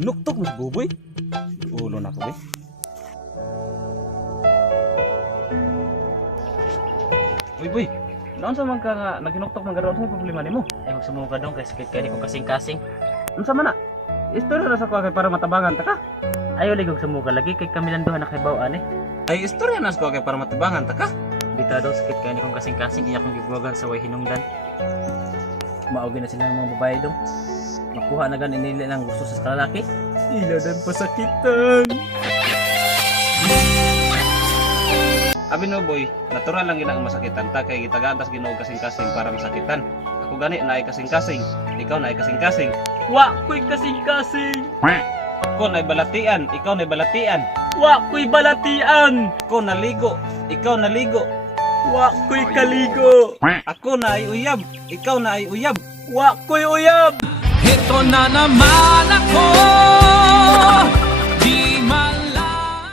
Nuktok mo si Buboy. Ulo na ko, boy. Uy, boy. Naon sa man ka nga naginuktok ng garo sa problema nimo? Ay magsumuka dong kay sakit kay di ko kasing-kasing. Unsa man na? Istorya na sa ko kay para matabangan ta ka. Ayaw ligog sumuka lagi kay kami lang duha na kay bawaan eh. Ay istorya na sa ko kay para matabangan ta ka. Bitaw daw sakit kay di ko kasing-kasing iya kong gibuwagan sa way hinungdan. Maogi na sila ng mga babae dong. Makuha na gan nila lang gusto sa lalaki. Ila dan pasakitan. Abi no boy, natural lang gina ang masakitan ta kay gitagaan tas Ginoo kasing-kasing para masakitan. Ako gani naay kasing-kasing, ikaw naay kasing-kasing. Wa ko'y kasing-kasing. Ako naay balatian, ikaw naay balatian. Wa ko'y balatian. Ako naligo, ikaw naligo. Wa ko'y kaligo. Ako naay uyab, ikaw naay uyab. Wa ko'y uyab. Ito na naman